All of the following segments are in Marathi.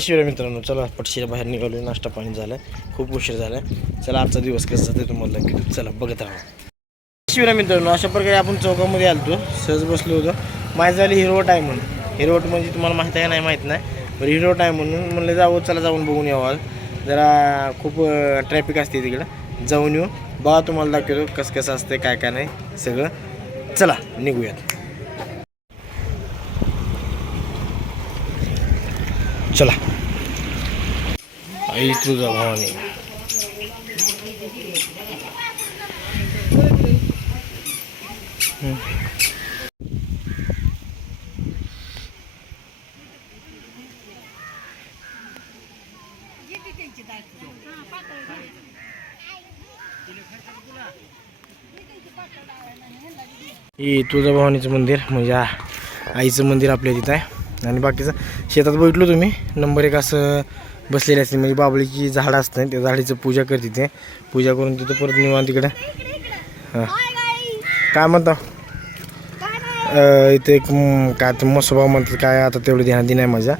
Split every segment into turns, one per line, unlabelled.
शिवाय मित्रांनो चला पटशीला बाहेर निघालो नाश्ता पाणी झालं खूप उशीर झाला चला आजचा दिवस कसा जाते तुम्हाला दाखवतो. चला बघत राहा. शिवरा मित्रांनो अशा प्रकारे आपण चौकामध्ये आलतो सहज बसलो होतो. माहीत झाली हिरवट आहे म्हणून. हिरवट म्हणजे तुम्हाला माहीत आहे नाही माहीत नाही. बरं हिरवट आहे म्हणून म्हणलं जावं चला जाऊन बघून यावं जरा खूप ट्रॅफिक असते तिकडं. जाऊन येऊ. बघा तुम्हाला दाखवतो कसं कसं असतं काय काय नाही सगळं. चला निघूयात. चला. आई तुझा भवानी. हे तुळजाभवानीचं मंदिर म्हणजे आईचं मंदिर आपल्या तिथं आहे. आणि बाकीचं शेतात बघितलो तुम्ही नंबर एक असं बसलेले असते म्हणजे बाबळीची झाडं असतात त्या झाडीचं पूजा करते ते. पूजा करून तिथं परत निवांत तिकडं. हां. काय म्हणता? इथे एक काय ते मसोबा म्हणतात काय आता तेवढं ध्यान नाही माझ्या.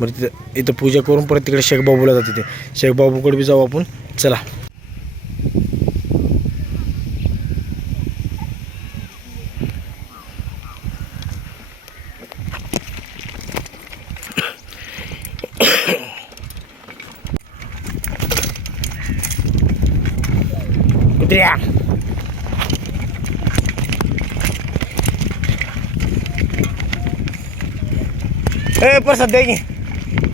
बरं तिथं इथं पूजा करून परत तिकडे शेखबाबूला जाते ते. शेखबाबूकडे बी जाऊ आपण. चला. कुत्र्या ए प्रसाद द्या की.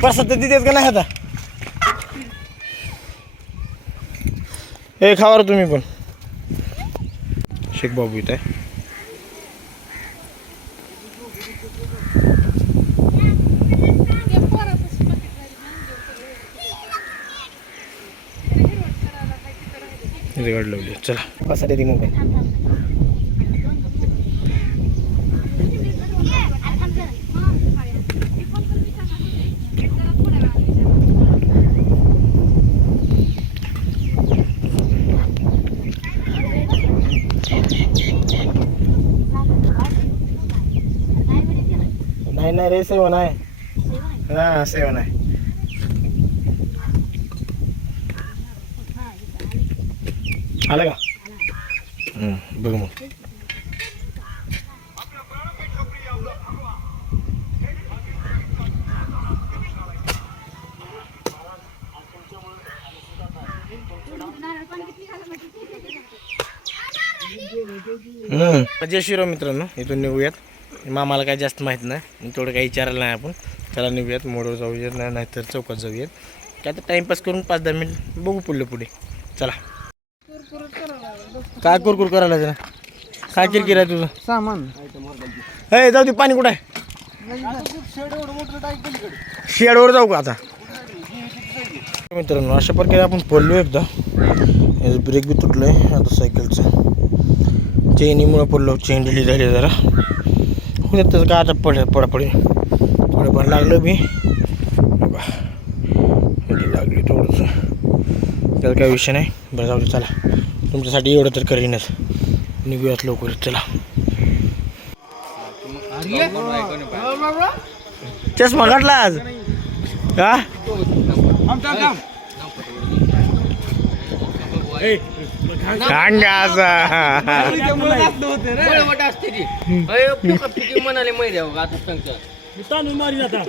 प्रसाद तर तिथेच का नाही आता? ए खावा रे तुम्ही पण. शेख बाबू इथं आहे. इथे गाडी लावली चला कसा ती मोबाईल नाही नाही रे सेवन आहे हा सेवन आहे आलं का? बघ मग. हम्म. जय शिवराव मित्रांनो इथून निघूयात. मामाला काय जास्त माहीत नाही तेवढं काही विचारायला नाही आपण. चला निघूयात मोडवर जाऊयात नाही नाहीतर चौकात जाऊयात. काय तर टाईमपास करून पाच दहा मिनिट बघू पुढलं पुढे. चला. काय कुरकुर करायला जरा काय किरकिर आहे तुझं?
सामान.
हे जाऊ दे पाणी कुठं आहे? शेडवर जाऊ का आता? मित्रांनो अशा प्रकारे आपण पडलो एकदा. याचं ब्रेक बी तुटलं आहे आता सायकलचं चेनीमुळं पडलो चेन ढिली झाली जरा. होते त्याचं काय आता पड पडापडी. थोडंफार लागलं बी. बघा. लागली थोडंसं. त्याचा काही विषय नाही. बरं जाऊ दे चला. तुमच्यासाठी एवढं तर करीनच. निघूयात लवकर चला. चष्मा काढला आज? का
म्हणाले मैद्या आता.